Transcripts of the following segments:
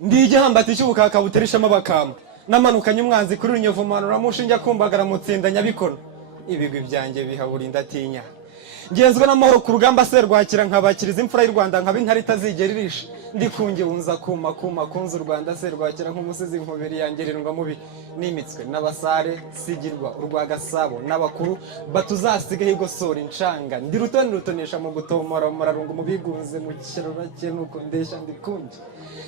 ndi igihambati cy'ubukaka butereshamo abakamba namanukanye umwanzi kuri runyovumanura mushinja kumbagara mutsinda nyabikono ibigwi byanjye bihabura indatinya ngenzwe n'amahoro ku rugamba serwakira nkabakiriza imfura y'u Rwanda nkaba intare itazigera irisha ndikunge bunza kuma kunza u Rwanda serwakira nk'umusizi nkubiri yangererwa mubi nimitswe n'abasare sigirwa urwa Gasabo n'abakuru batuzasigaho igosora incanga ndi rutoni rutonesha mu gutomora mararungu mu bigunze mu kirora cye nuko ndesha ndikunje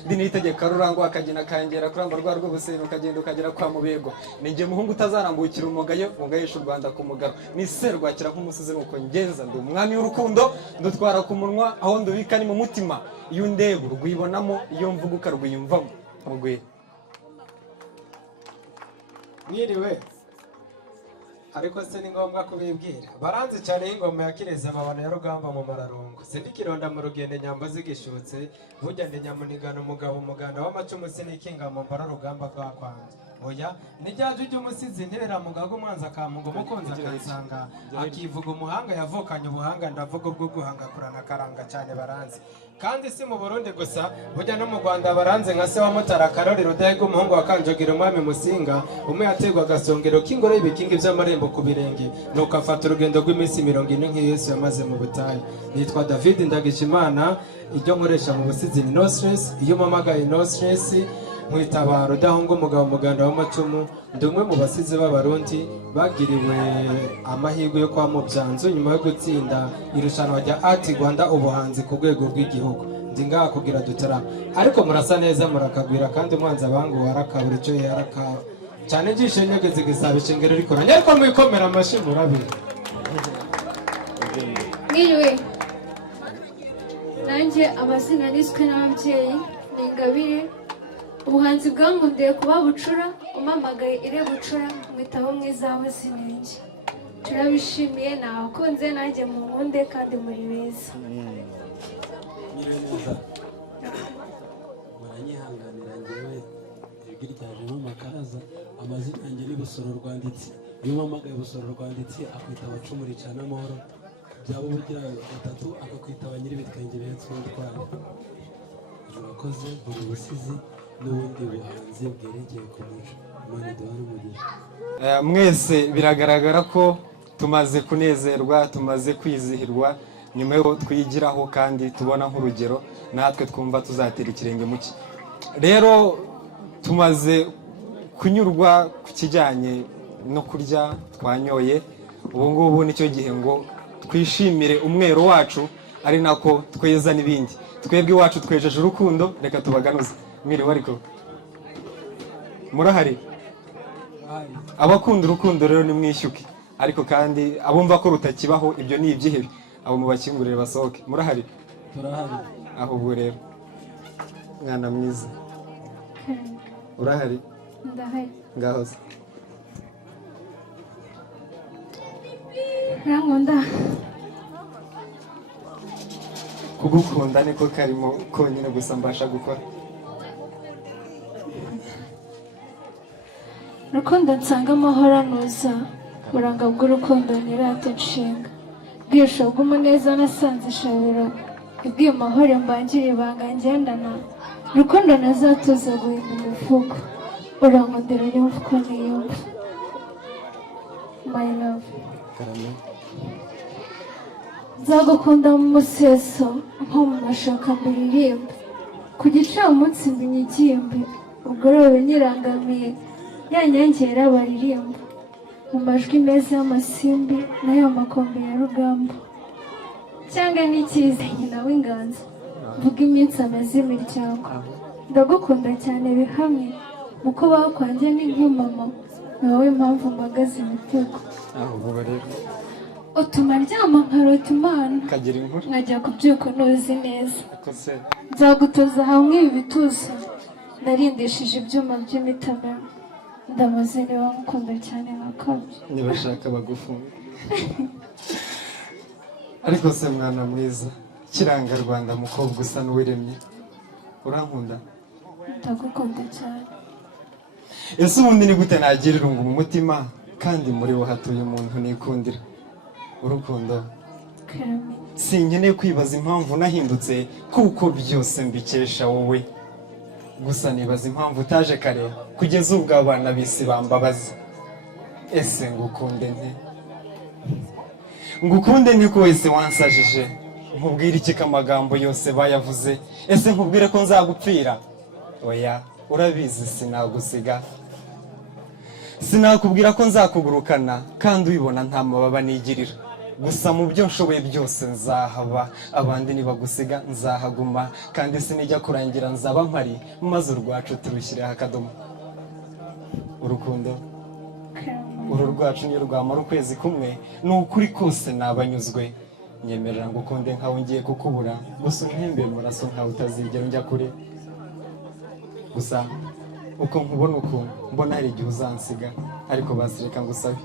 ndi nitegeka rurango akagina kangera kuramba rwa rw'ubuseno ukagenda ukagera kwa mubego ninjye muhungu utazarambukira umugayo ungayisha u Rwanda ku mugaro ni serwakira nk'umusizi nuko ngenza ndi umwami w'urukundo ndutwara ku munwa aho ndubika ni mu mutima iyo ndeba urwibonamo iyo mvuga ukarwiyumvamo mugwe mwiriwe ariko se ni ngombwa kubibwira baranze cyane y'ingoma ya Kireza amabano ya rugamba mu mararungu sindikironda mu rugendo nyambo zigishutse burya ndi nyamunigana umugabo umuganda w'amacumu sinikinga mu mbara rugamba rwa kwanjye oya nijyaje ry'umusizi nterera mugago umwanza akamungo mukunza akansanga akivuga umuhanga yavukanye ubuhanga ndavuga ubwo guhanga kurana karanga cyane baranze kandi si mu Burundi gusa burya no mu Rwanda baranze nka se wa Mutara Karori Rudahigwa umuhungu wa Kanjogira umwami Musinga umwe yategwa agasongero k'ingoro y'ibikingi by'amarembo ku birenge nuko afata urugendo rw'iminsi 40 nk'iyo Yesu yamaze mu butayu nitwa David Ndagijimana iryo nkoresha mu busizi ni no stress iyo mpamagaye no stress mwitaba Rudahunga umugabo muganda w'amacumu ndi umwe mu basizi b'abarundi bagiriwe amahirwe yo kwa Mubyanzu nyuma yo gutsinda irushanwa rya Art Rwanda ubuhanzi ku rwego rw'igihugu ndi ngaha kugira dutarama ariko murasa neza murakagwira kandi umwanzi abangu warakabura icyo yaraka cyane njishe nyegeze gisaba ishingiro rikoranye ariko mwikomera amashi murabira Mwiriwe nanjye abazina niswe n'ababyeyi ni Ingabire ubuhanzi bwankundiye kuba bucura umamagaye ire bucura mwitabo mwiza w'abazinenge turabishimiye nabakunze nanjye mu nkunde kandi muri beza muranyihanganira njyewe ijwi ryajemo makaraza amazina yanjye ni Busoro Rwanditsi iyo mpamagaye Busoro Rwanditsi akwita abacumura icana amahoro byaba ubugira gatatu akakwitaba nyir'ibitwenge bihetse umutwaro murakoze buri busizi n'ubundi buhanzi bwerekeye ku muco Imana iduhane umugisha mwese biragaragara ko tumaze kunezerwa tumaze kwizihirwa nyuma yo twigiraho kandi tubona nk'urugero natwe twumva tuzatera ikirenge mu cye rero tumaze kunyurwa ku kijyanye no kurya twanyoye ubu ngubu nicyo gihe ngo twishimire umwero wacu ari nako tweza n'ibindi twebwe iwacu twejeje urukundo reka tubaganuze mwiriwe ariko murahari abakunda urukundo rero nimwishyuke ariko kandi abumva ko rutakibaho ibyo ni ibyihebe abo mubakingurire basohoke murahari turahari aho ubwo rero mwana mwiza urahari ndahari ngaho se rankunda kugukunda niko karimo konyine gusa mbasha gukora rukundo nsanga amahoro anuza buranga bw'urukundo nirate nshinga bwisho bw'umuneza nasanze ishabiro ibwiye amahoro mbangira ibanga ngendana rukundo nazatuza guhinda umufuko urankundira yumva uko niyumva my love nzagukunda mu museso nko mu mashoka mbiririmba ku gicamunsi mbinyigimbe ubworobe nyirangamiye yanyangera baririmba mu majwi meza y'amasimbi n'ayo makombe ya rugamba cyangwa n'ikiza nyina w'inganzo mvuga iminsi amaze imiryango ndagukunda cyane bihamye mu kubaho kwanjye ni nk'umama ni wowe mpamvu mpagaze imitego aho ubwo rero utuma ndyama nkarota imana kagira inkuru nkajya kubyuka ntuzi neza ko se nzagutoza hamwe ibi bituza narindishije ibyuma by'imitana ndamaze niba mukunda cyane nkakabyo nibashaka bagufunga ariko se mwana mwiza kiranga Rwanda mukobwa usa n'uwiremye urankunda ndagukunda cyane ese ubundi ni gute nagira irungu mu mutima kandi muri wo hatuye umuntu nikundira urukundo karame sinkeneye kwibaza impamvu nahindutse kuko byose mbikesha wowe gusa nibaza impamvu utaje kare kugeza ubwo abana bisi bambabaza. Ese ngukunde nte? Ngukunde nte ko wese wansajije? Nkubwire iki kamagambo yose bayavuze? Ese nkubwire ko nzagupfira? Oya, urabizi sinagusiga. Sinakubwira ko nzakugurukana kandi ubibona nta mababa nigirira. Gusa mu byo nshoboye byose nzahaba, abandi nibagusiga nzahaguma, kandi sinijya kurangira nzaba mpari, maze urwacu turushyiriho akadomo. Urukundo uru rwacu niyo rwamara ukwezi kumwe, ni ukuri kose nabanyuzwe. Nyemerera ngo ukunde nkawe ngiye kukubura, gusa umpembe muraso nkawe utazigera njya kure. Gusa uko nkubona uku mbona hari igihe uzansiga, ariko basireka ngusabe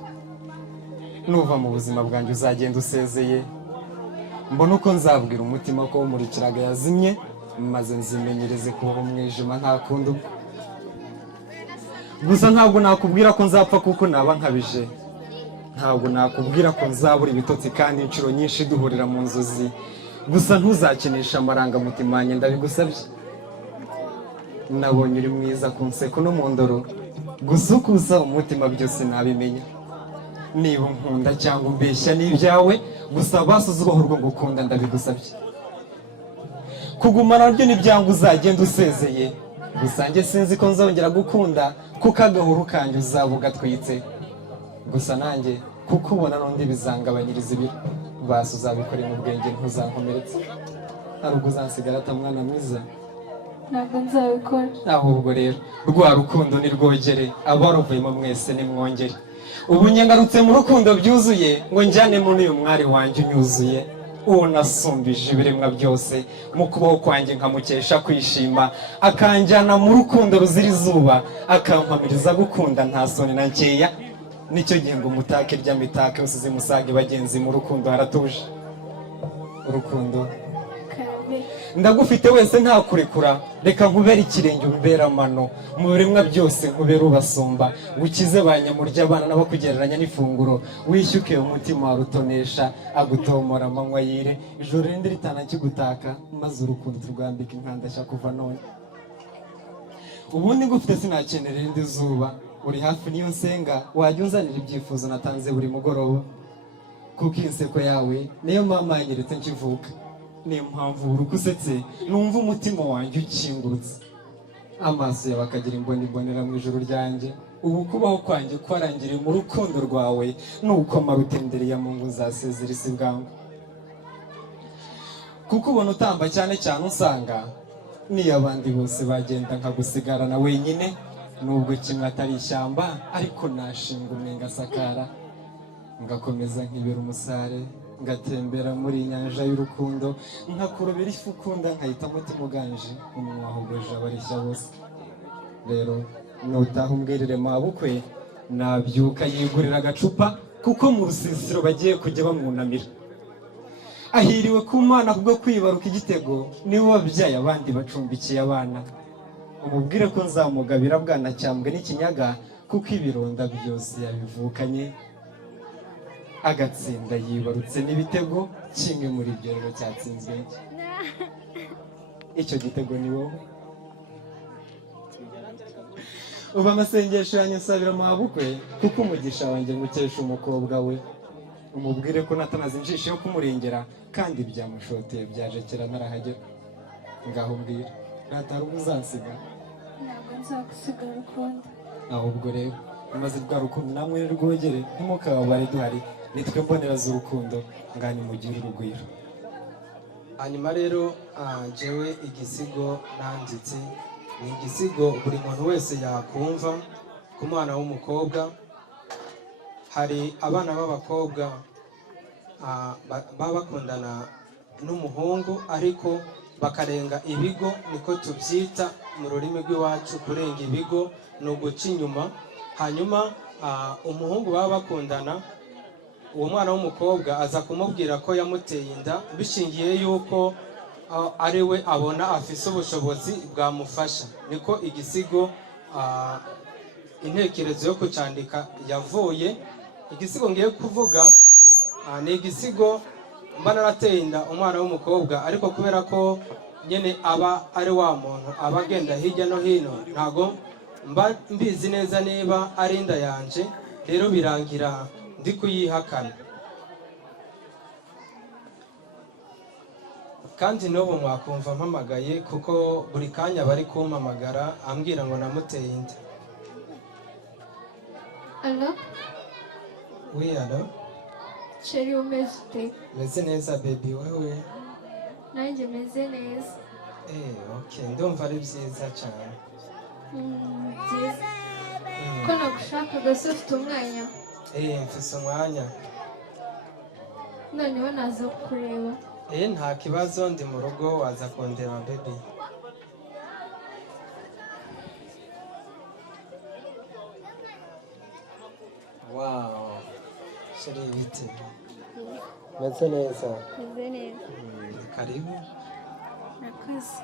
nuva mu buzima bwanjye uzagenda usezeye. Mbona uko nzabwira umutima ko umurikiraga yazimye, maze nzimenyereze kubaho umwijima nta kundi. Gusa ntabwo nakubwira ko nzapfa kuko naba nkabije. Ntabwo nakubwira ko nzabura ibitotsi kandi inshuro nyinshi duhurira mu nzozi. Gusa ntuzakinisha amarangamutima yanjye ndabigusabye. Nabonye uri mwiza ku nseko no mu ndoro, gusa uko usa umutima byose nabimenya. Niba unkunda cyangwa umbeshya n'ibyawe, gusa basuze ubaho urwo ngukunda ndabigusabye. Kugumana ryo n'ibyanga uzagenda usezeye, gusa njye sinzi ko nzongera gukunda kuko agahuru kanjye uzaba ugatwitse. Gusa nanjye kuko ubona n'undi bizangabanyiriza ibiro, basi uzabikorera mu bwenge ntuzankomeretse. Hari ubwo uzansigara atamwana mwiza? Ntabwo nzabikora. Ahubwo rero rwa rukundo ni rwogere, abaruvuyemo mwese nimwongere. Ubu nyangarutse mu rukundo byuzuye, ngo njyane muri uyu mwari wanjye unyuzuye. Uwo nasumbije ibiremwa byose, mu kubaho kwanjye nkamukesha kwishima, akanjyana mu rukundo ruzira izuba, akampamiriza gukunda nta soni na nkeya. Nicyo gihe ngo mutake ry'amitake yose zimusage bagenzi, mu rukundo haratuje. Urukundo ndagufite wese nta kurekura, reka nkubere ikirenge umbere amano, mu biremwa byose nkubere ubasumba, gukize banyamurya abana n'abakugereranya n'ifunguro, wishyuke umutima warutonesha, agutomora amanywa yire, ijoro rindi ritana kigutaka, maze urukundo turwambika inkandashya kuva none. Ubundi ngufite sinakenera irindi zuba, uri hafi niyo nsenga, wajya unzanira ibyifuzo natanze buri mugoroba, kuko inseko yawe niyo mama yanyeretse nkivuka. Niyo mpamvu buri uko usetse numva umutima wanjye ukingurutse, amaso yawe akagira imbonera mu ijoro ryanjye. Ubu kubaho kwanjye kwarangiriye mu rukundo rwawe, nuko marutendereye mu ngo uzasezera isi bwangu. Kuko ubona utamba cyane cyane usanga niyo abandi bose bagenda nkagusigarana wenyine, nubwo kimwe atari ishyamba ariko nashinga umwe ngasakara, ngakomeza nkibera umusare, ngatembera muri inyanja y'urukundo, nkakurobera ifu ukunda nkahita umutima uganje, umunwa wahogoje abareshya bose. Rero nutaha umbwirire mabukwe, nabyuka yigurira agacupa, kuko mu rusisiro bagiye kujya bamwunamira. Ahiriwe ku Mana kubwo kwibaruka igitego, niwe wabyaye abandi bacumbikiye abana. Umubwire ko nzamugabira bwanacyambwe n'ikinyaga, kuko ibironda byose yabivukanye, agatsinda yibarutse n'ibitego, kimwe muri ibyo rero cyatsinzwe. Icyo gitego ni wowe. Uba amasengesho yanjye nsabira mabukwe, kuko umugisha wanjye ngukesha umukobwa we. Umubwire ko natanaze injishi yo kumurengera, kandi byamushoteye byajekera ntarahagera. Ngaho mbwira, natari uzansiga? Ntabwo nzagusiga rukundo. Ahubwo rero maze bwa rukundo namwe rwogere, ntimukababare duhari, nitwe mbonera z'urukundo, ngani mugire urugwiro. Hanyuma rero jewe igisigo nanditse ni igisigo buri muntu wese yakumva ku mwana w'umukobwa. Hari abana b'abakobwa baba bakundana n'umuhungu ariko bakarenga ibigo, niko tubyita mu rurimi rw'iwacu. Kurenga ibigo ni uguca inyuma. Hanyuma umuhungu baba bakundana, uwo mwana w'umukobwa aza kumubwira ko yamuteye inda, bishingiye yuko ari we abona afise ubushobozi bwamufasha. Niko igisigo intekerezo yo kucandika yavuye. Igisigo ngiye kuvuga ni igisigo mba narateye inda umwana w'umukobwa, ariko kubera ko nyine aba ari wa muntu aba agenda hirya no hino, ntago mba mbizi neza niba ari inda yanje, rero birangira ndi kuyihakana. Kandi n'ubu mwakumva mpamagaye kuko buri kanya bari kumpamagara ambwira ngo namuteye inda. Alo? Oui, alo? Sheri umeze ute? Meze neza baby, wewe? Nanjye meze neza. Okay, ndumva ari byiza cyane. Byiza. Ko nagushakaga se ufite umwanya? Mfise umwanya. Noneho naza kukureba. Nta kibazo, ndi mu rugo waza kundeba baby. Wow, sheri ibiti. Meze neza. Meze neza. Karibu. Nakaze.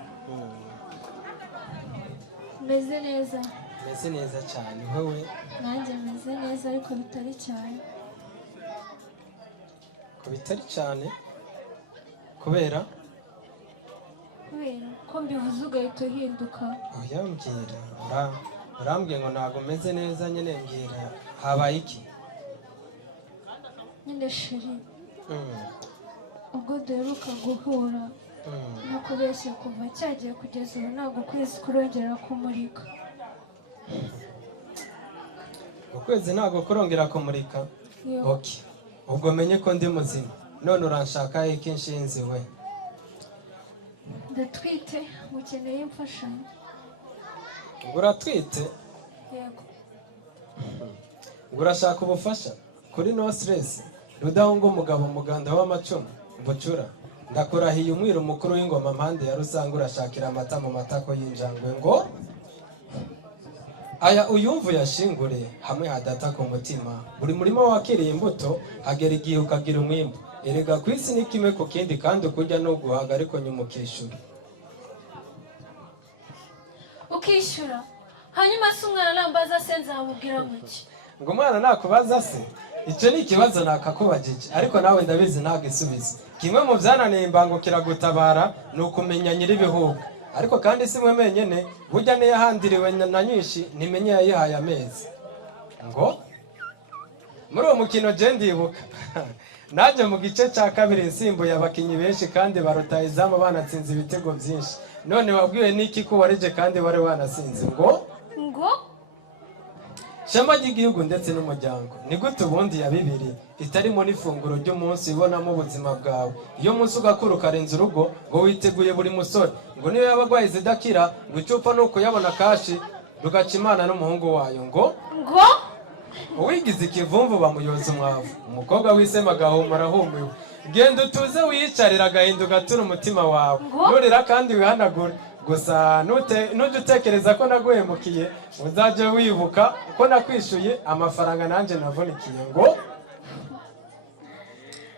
Meze neza. Meze neza cyane, wowe? Nanjye meze neza ariko bitari cyane. Ko bitari cyane? Kubera ko mbivuze ugahita uhinduka. Oya mbwira, urambwiye ngo ntabwo meze neza, nyine mbwira habaye iki? Nyine sheri, ubwo duheruka guhura no kubeshya kuva cyagiye kugeza ubu ntabwo ukwezi kurongera kumurika. Ukwezi ntabwo kurongera kumurika? Okay, ubwo menye ko ndi muzima. None uranshaka iki nshinzi we? Ndatwite, mukeneye imfashanyo. Uratwite? Yego. Urashaka ubufasha? Kuri no stress, Rudahunga umugabo muganda w'amacumu, Bucura. Ndakurahiye umwiro mukuru w'ingoma mpande ya Rusanga, urashakira amata mu matako y'injangwe ngo aya uyumvu yashingure hamwe hadata ku mutima. Buri murimo wakiriye imbuto hagera igihe ukagira umwimbu. Erega ku isi ni kimwe ku kindi, kandi ukurya no guhaga ariko nyuma ukishyura. Ukishyura? Hanyuma se umwana nambaza se nzamubwira muki? Ngo umwana nakubaza se? Icyo ni ikibazo nakakubajije, ariko nawe ndabizi ntabwo isubizo. Kimwe mu byananiye imbangukira gutabara ni ukumenya nyir'ibihugu. Ariko kandi si mwe menyene, burya niyo yahandiriwe na nyinshi ntimenye yayihaye amezi. Ngo muri uwo mukino je ndibuka najye mu gice cya kabiri nsimbuye abakinyi benshi kandi barutaye izamu banatsinze ibitego byinshi. None wabwiwe n'iki ko warije kandi wari wanasinze? Ngo shema ry'igihugu ndetse n'umuryango. Ni gute ubundi ya bibiri itarimo n'ifunguro ry'umunsi ibonamo ubuzima bwawe? Iyo munsi ugakura ukarenza urugo ngo witeguye buri musore, ngo niyo yaba agwaye zidakira, ngo icupa nuko yabona kashi rugaca Imana n'umuhungu wayo. Ngo uwigize ikivumvu bamuyoza umwavu, umukobwa wisema agahumura ahumiwe. Genda utuze wiyicarira agahinda ugatura umutima wawe, nurira kandi wihanagure. Gusa nujya utekereza ko naguhemukiye, uzajye wibuka ko nakwishyuye amafaranga nanjye navunikiye. Ngo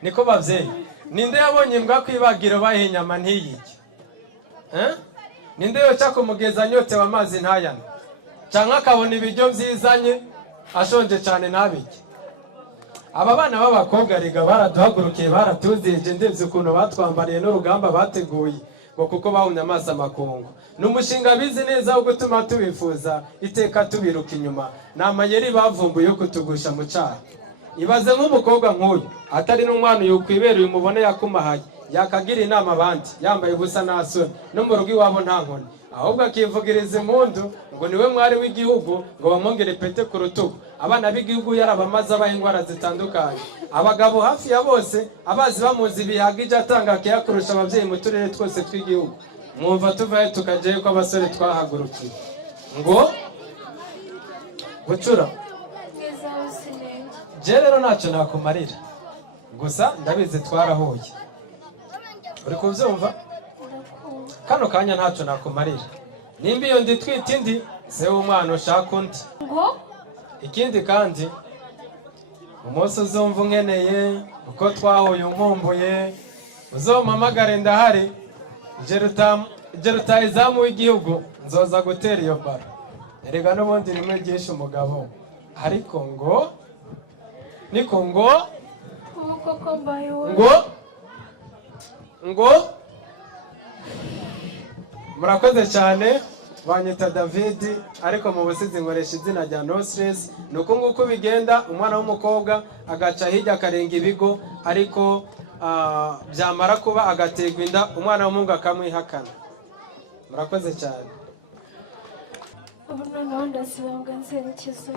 niko bavyeyi, ninde yabonye imbwa kwibagiro bayiha inyama ntiyirye? Ninde yoca kumugeza anyotewe amazi ntayane? Canke akabona ibiryo vyizanye ashonje cyane ntabirye? Aba bana b'abakobwa riga baraduhagurukiye, baratuzije ndetse ukuntu batwambariye n'urugamba bateguye, ngo kuko bahumye amaso amakungu. N'umushinga bizi neza wo gutuma tubifuza iteka tubiruka inyuma. N'amayeri bavumbuye yo kutugusha mu cyaha. Ibaze nk'umukobwa nk'uyu atari n'umwana yukwibereye umubone yakumahaye, yakagira inama abandi yambaye ubusa nasoni, no mu rugo iwabo nta nkoni, ahubwo akivugiriza impundu ngo niwe mwari w'igihugu, ngo bamwongere pete ku rutugu. Abana b'igihugu yarabamaze abaha indwara zitandukanye. Abagabo hafi ya bose abazi bamuzi bihagije atanga kiyakurusha ababyeyi mu turere twose tw'igihugu. Mwumva tuvaye tukajeyo ko abasore twahagurukiye. Ngo Bucura, je rero ntacyo nakumarira, gusa ndabizi twarahuye. Uri kubyumva? Kano kanya ntacyo nakumarira. Nimba iyo ndi twita indi se w'umwana ushaka undi. Ikindi kandi umunsi uzumva unkeneye uko twahuye unkumbuye, uzompamagare ndahari. Je rutahizamu w'igihugu nzoza gutera iyo baro. Erega n'ubundi rimwe ryishe umugabo, ariko ngo niko ngo murakoze cyane. Banyita David ariko mu busizi nkoresha izina rya No Stress. Nuko nguko bigenda, umwana w'umukobwa agaca hirya akarenga ibigo ariko byamara kuba agategwa inda, umwana w'umuhungu akamwihakana. Murakoze cyane. ubu noneho ndasibanga nzerekeza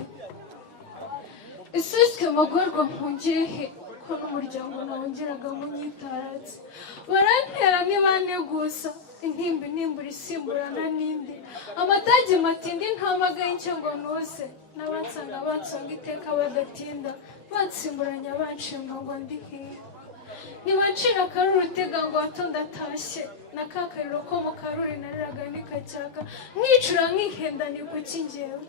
isiswe magorwa mpungirehe ko n'umuryango nawongeraga munyitaratse barantera ntibanegusa intimba nimbura isimburana n'indi amatage matindi ntamagaye icyo ngo nuze n'abansanga bansonga iteka badatinda bansimburanya banshimba ngo ndihiye nibancira akaruru utega ngo hato ndatashye na ka kariro ko mu karuri nariraga nikacyaka mwicura nkihenda ni kuki njyewe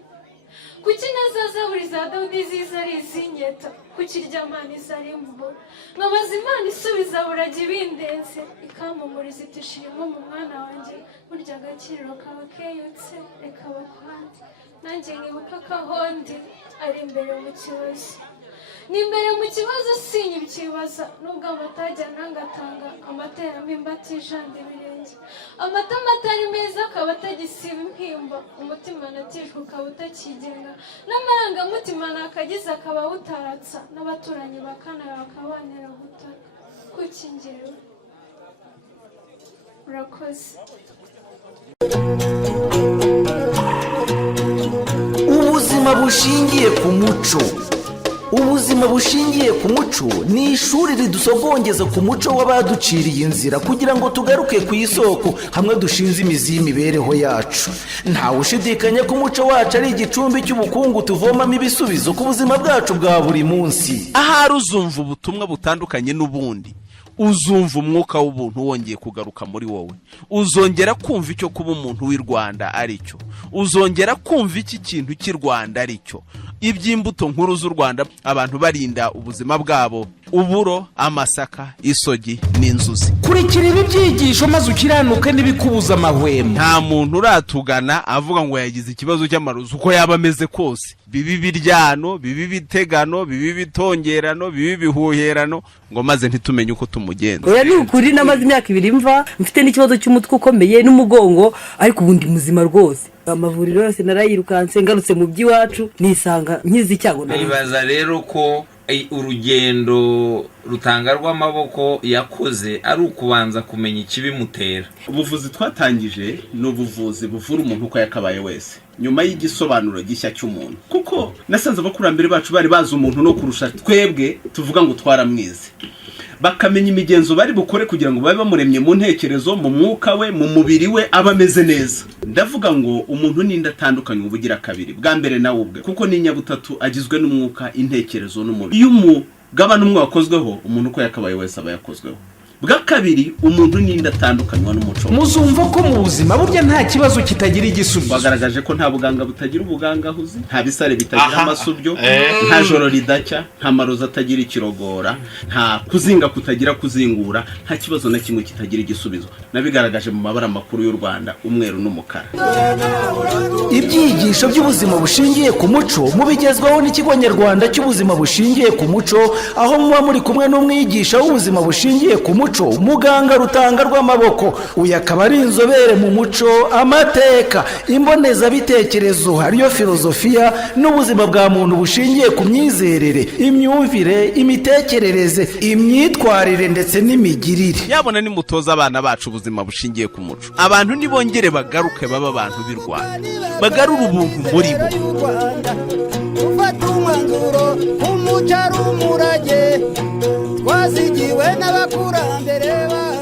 kuki nazaza buri za Dawudi ziza ari izinyeta kuki iryamana iza ari imbura nkabaza Imana isubiza burajya ibindenze ikampumuriza iti shirimo mu mwana wanjye burya agakiriro kawe keyutse reka bakwande nanjye nkibuka kahondi ari imbere mu kibazo ni imbere mu kibazo sinyibikibaza nubwo amatajya nangatanga amateramo imbati ijanda ibirenge amata atari meza akaba atagisiba impimba umutima natijwe ukaba utakigenga n'amarangamutima nakagize akaba awutaratsa n'abaturanyi bakanara bakabanera gutaka kuki njyewe urakoze. ubuzima bushingiye ku muco. ubuzima bushingiye ku muco ni ishuri ridusogongeza ku muco w'abaduciriye inzira kugira ngo tugaruke ku isoko hamwe dushinze imizi y'imibereho yacu. ntawe ushidikanya ko umuco wacu ari igicumbi cy'ubukungu tuvomamo ibisubizo ku buzima bwacu bwa buri munsi. ahari uzumva ubutumwa butandukanye n'ubundi, uzumva umwuka w'ubuntu wongeye kugaruka muri wowe, uzongera kumva icyo kuba umuntu w'i Rwanda ari cyo, uzongera kumva iki kintu cy'i Rwanda ari cyo, iby'imbuto nkuru z'u Rwanda abantu barinda ubuzima bwabo, uburo, amasaka, isogi n'inzuzi. kurikira ibi byigisho maze ukiranuke n'ibikubuza amahwemo. nta muntu uratugana avuga ngo yagize ikibazo cy'amarozi uko yaba ameze kose, bibi biryano, bibi bitegano, bibi bitongerano, bibi bihuherano, ngo maze ntitumenye uko tumugenza. oya ni ukuri namaze imyaka 2 mva mfite n'ikibazo cy'umutwe ukomeye n'umugongo ariko ubundi muzima rwose. amavuriro yose narayirukanse ngarutse mu by'iwacu nisanga nkizi icyago. nibaza rero ko urugendo rutanga rw'amaboko yakoze ari ukubanza kumenya ikibimutera. ubuvuzi twatangije ni ubuvuzi buvura umuntu uko yakabaye wese nyuma y'igisobanuro gishya cy'umuntu, kuko nasanze abakurambere bacu bari bazi umuntu no kurusha twebwe tuvuga ngo twaramwize, bakamenya imigenzo bari bukore kugira ngo babe bamuremye mu ntekerezo, mu mwuka we, mu mubiri we aba ameze neza. ndavuga ngo umuntu n'inda atandukanye ubugira kabiri, bwa mbere nawe ubwe, kuko ni nyabutatu agizwe n'umwuka, intekerezo n'umubiri. iyo umugabane umwe wakozweho, umuntu uko yakabaye wese aba yakozweho. bwa kabiri, umuntu n'inda atandukanywa n'umuco. muzumva ko mu buzima burya nta kibazo kitagira igisubizo. bagaragaje ko nta buganga butagira ubugangahuzi, nta bisare bitagira amasubyo, nta joro ridacya, nta marozi atagira ikirogora, nta kuzinga kutagira kuzingura, nta kibazo na kimwe kitagira igisubizo. nabigaragaje mu mabara makuru y'u Rwanda, umweru n'umukara. ibyigisho by'ubuzima bushingiye ku muco mubigezwaho n'ikigo nyarwanda cy'ubuzima bushingiye ku muco, aho muba muri kumwe n'umwigisha w'ubuzima bushingiye ku muco, muganga Rutanga rw'amaboko. uyu akaba ari inzobere mu muco, amateka, imbonezabitekerezo, ariyo filozofiya n'ubuzima bwa muntu bushingiye ku myizerere, imyumvire, imitekerereze, imyitwarire ndetse n'imigirire. yabona nimutoza abana bacu ubuzima bushingiye ku muco, abantu nibongere bagaruke baba abantu b'i Rwanda, bagarura ubuntu muri bo. ufata umwanzuro umuco ari umurage twazigiwe n'abakurambere bacu.